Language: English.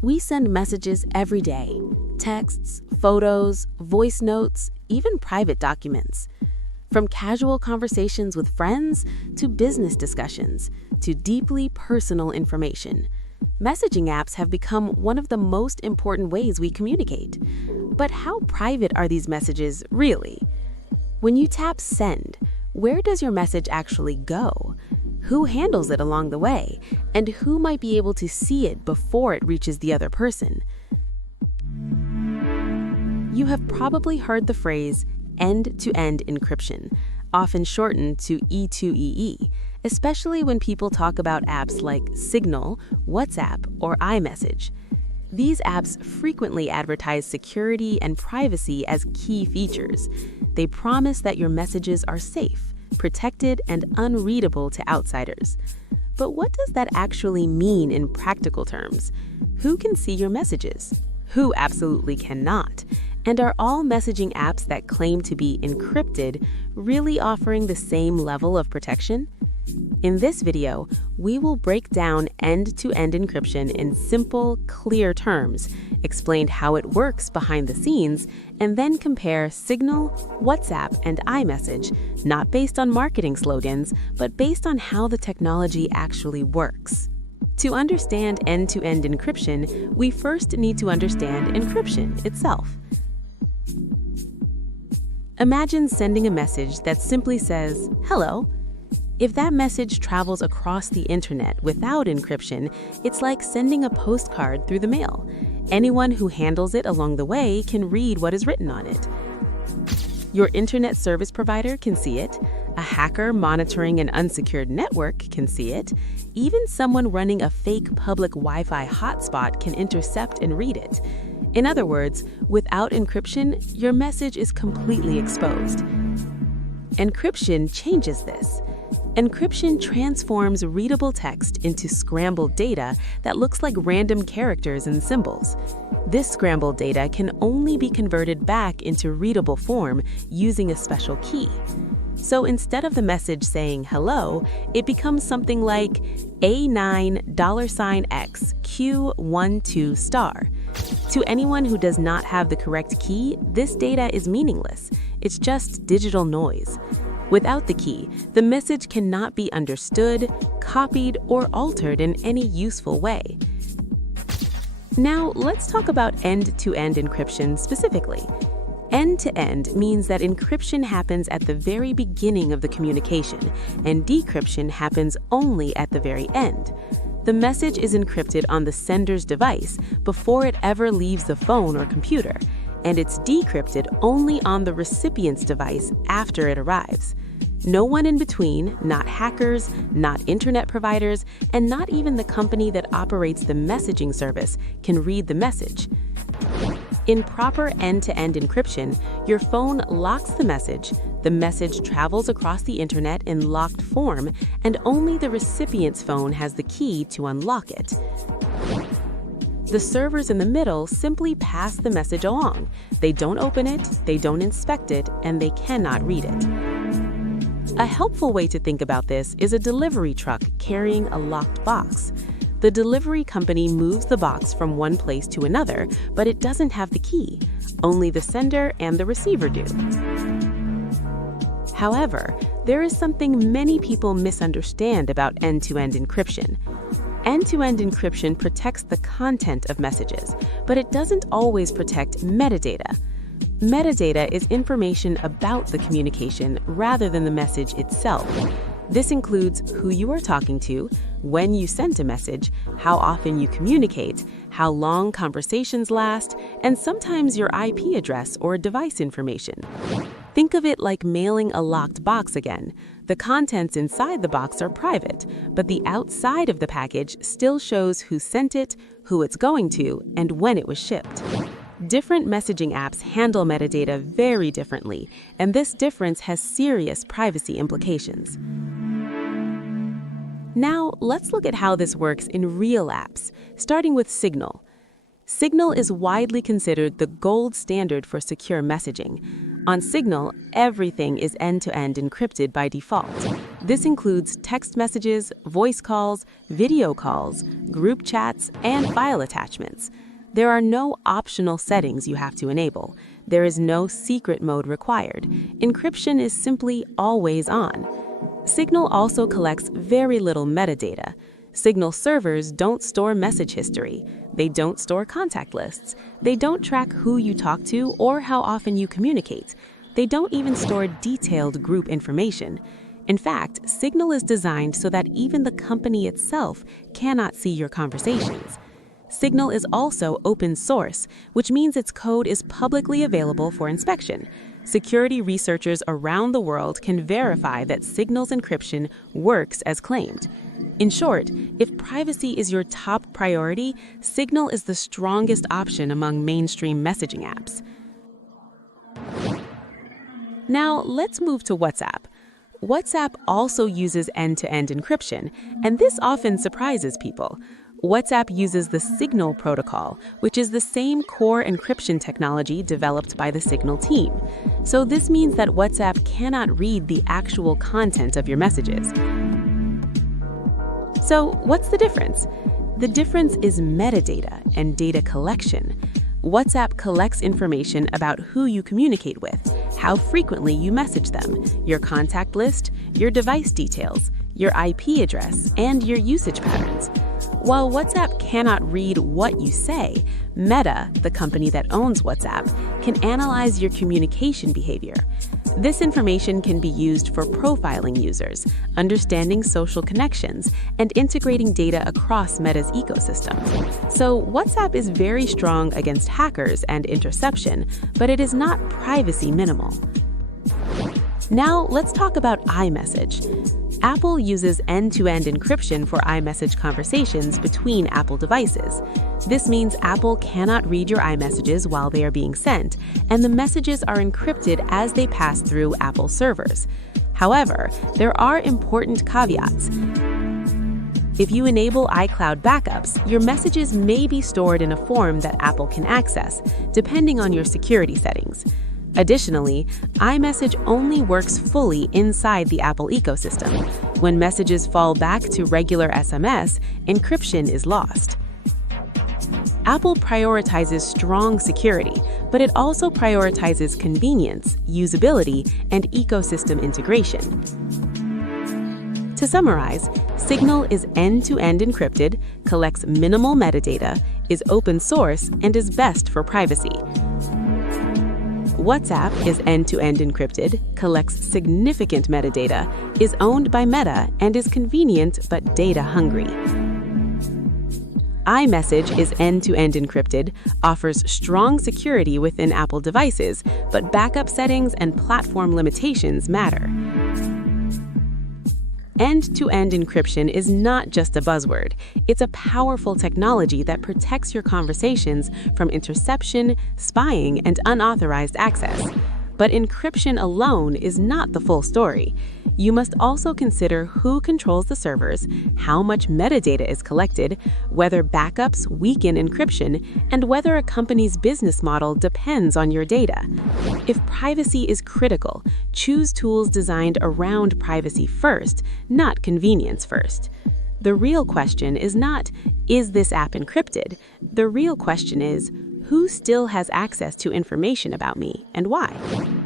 We send messages every day: texts, photos, voice notes, even private documents. From casual conversations with friends to business discussions to deeply personal information, messaging apps have become one of the most important ways we communicate. But how private are these messages really? When you tap send, where does your message actually go? Who handles it along the way? And who might be able to see it before it reaches the other person? You have probably heard the phrase end-to-end encryption, often shortened to E2EE, especially when people talk about apps like Signal, WhatsApp, or iMessage. These apps frequently advertise security and privacy as key features. They promise that your messages are safe, protected, and unreadable to outsiders. But what does that actually mean in practical terms? Who can see your messages? Who absolutely cannot? And are all messaging apps that claim to be encrypted really offering the same level of protection? In this video, we will break down end-to-end encryption in simple, clear terms, explain how it works behind the scenes, and then compare Signal, WhatsApp, and iMessage, not based on marketing slogans, but based on how the technology actually works. To understand end-to-end encryption, we first need to understand encryption itself. Imagine sending a message that simply says, "Hello." If that message travels across the internet without encryption, it's like sending a postcard through the mail. Anyone who handles it along the way can read what is written on it. Your internet service provider can see it. A hacker monitoring an unsecured network can see it. Even someone running a fake public Wi-Fi hotspot can intercept and read it. In other words, without encryption, your message is completely exposed. Encryption changes this. Encryption transforms readable text into scrambled data that looks like random characters and symbols. This scrambled data can only be converted back into readable form using a special key. So instead of the message saying hello, it becomes something like A9$X Q12*. To anyone who does not have the correct key, this data is meaningless. It's just digital noise. Without the key, the message cannot be understood, copied, or altered in any useful way. Now, let's talk about end-to-end encryption specifically. End-to-end means that encryption happens at the very beginning of the communication, and decryption happens only at the very end. The message is encrypted on the sender's device before it ever leaves the phone or computer, and it's decrypted only on the recipient's device after it arrives. No one in between, not hackers, not internet providers, and not even the company that operates the messaging service, can read the message. In proper end-to-end encryption, your phone locks the message travels across the internet in locked form, and only the recipient's phone has the key to unlock it. The servers in the middle simply pass the message along. They don't open it, they don't inspect it, and they cannot read it. A helpful way to think about this is a delivery truck carrying a locked box. The delivery company moves the box from one place to another, but it doesn't have the key. Only the sender and the receiver do. However, there is something many people misunderstand about end-to-end encryption. End-to-end encryption protects the content of messages, but it doesn't always protect metadata. Metadata is information about the communication rather than the message itself. This includes who you are talking to, when you sent a message, how often you communicate, how long conversations last, and sometimes your IP address or device information. Think of it like mailing a locked box again. The contents inside the box are private, but the outside of the package still shows who sent it, who it's going to, and when it was shipped. Different messaging apps handle metadata very differently, and this difference has serious privacy implications. Now, let's look at how this works in real apps, starting with Signal. Signal is widely considered the gold standard for secure messaging. On Signal, everything is end-to-end encrypted by default. This includes text messages, voice calls, video calls, group chats, and file attachments. There are no optional settings you have to enable. There is no secret mode required. Encryption is simply always on. Signal also collects very little metadata. Signal servers don't store message history. They don't store contact lists. They don't track who you talk to or how often you communicate. They don't even store detailed group information. In fact, Signal is designed so that even the company itself cannot see your conversations. Signal is also open source, which means its code is publicly available for inspection. Security researchers around the world can verify that Signal's encryption works as claimed. In short, if privacy is your top priority, Signal is the strongest option among mainstream messaging apps. Now, let's move to WhatsApp. WhatsApp also uses end-to-end encryption, and this often surprises people. WhatsApp uses the Signal protocol, which is the same core encryption technology developed by the Signal team. So this means that WhatsApp cannot read the actual content of your messages. So what's the difference? The difference is metadata and data collection. WhatsApp collects information about who you communicate with, how frequently you message them, your contact list, your device details, your IP address, and your usage patterns. While WhatsApp cannot read what you say, Meta, the company that owns WhatsApp, can analyze your communication behavior. This information can be used for profiling users, understanding social connections, and integrating data across Meta's ecosystem. So WhatsApp is very strong against hackers and interception, but it is not privacy minimal. Now let's talk about iMessage. Apple uses end-to-end encryption for iMessage conversations between Apple devices. This means Apple cannot read your iMessages while they are being sent, and the messages are encrypted as they pass through Apple servers. However, there are important caveats. If you enable iCloud backups, your messages may be stored in a form that Apple can access, depending on your security settings. Additionally, iMessage only works fully inside the Apple ecosystem. When messages fall back to regular SMS, encryption is lost. Apple prioritizes strong security, but it also prioritizes convenience, usability, and ecosystem integration. To summarize, Signal is end-to-end encrypted, collects minimal metadata, is open source, and is best for privacy. WhatsApp is end-to-end encrypted, collects significant metadata, is owned by Meta, and is convenient but data-hungry. iMessage is end-to-end encrypted, offers strong security within Apple devices, but backup settings and platform limitations matter. End-to-end encryption is not just a buzzword. It's a powerful technology that protects your conversations from interception, spying, and unauthorized access. But encryption alone is not the full story. You must also consider who controls the servers, how much metadata is collected, whether backups weaken encryption, and whether a company's business model depends on your data. If privacy is critical, choose tools designed around privacy first, not convenience first. The real question is not, is this app encrypted? The real question is, who still has access to information about me and why?